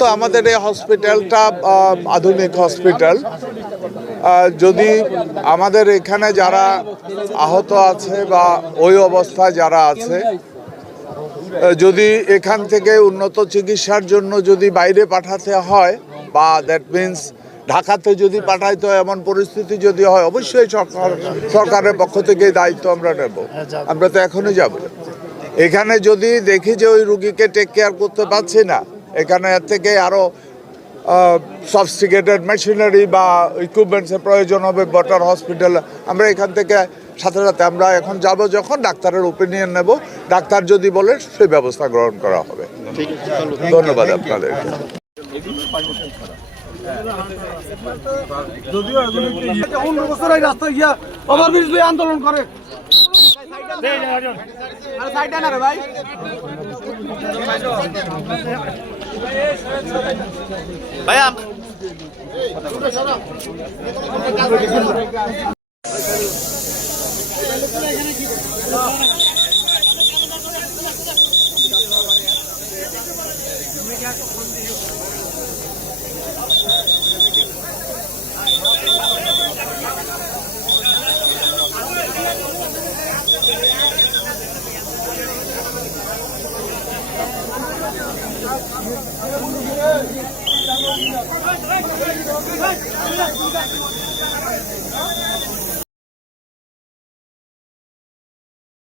তো আমাদের এই হসপিটালটা আধুনিক হসপিটাল। যদি আমাদের এখানে যারা আহত আছে বা ওই অবস্থায় যারা আছে, যদি এখান থেকে উন্নত চিকিৎসার জন্য যদি বাইরে পাঠাতে হয় বা দ্যাট মিনস ঢাকাতে যদি পাঠাইতে হয়, এমন পরিস্থিতি যদি হয়, অবশ্যই সরকারের পক্ষ থেকে দায়িত্ব আমরা নেব। আমরা তো এখনই যাব। এখানে যদি দেখি যে ওই রুগীকে টেক কেয়ার করতে পারছি না, এখানে এর থেকে আরও সফিস্টিকেটেড মেশিনারি বা ইকুইপমেন্টসের প্রয়োজন হবে বেটার হসপিটালে, আমরা এখান থেকে সাথে সাথে আমরা এখন যাব, যখন ডাক্তারের ওপিনিয়ন নেব, ডাক্তার যদি বলে সেই ব্যবস্থা গ্রহণ করা হবে। ধন্যবাদ আপনাদেরকে। আন্দোলন করে ভাইয়া